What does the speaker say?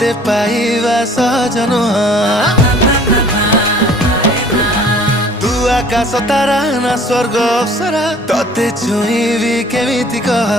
तोते पाइबा सहज नुह। तू आकाश तारा ना स्वर्ग अप्सरा तोते छुईबी केमिति कह।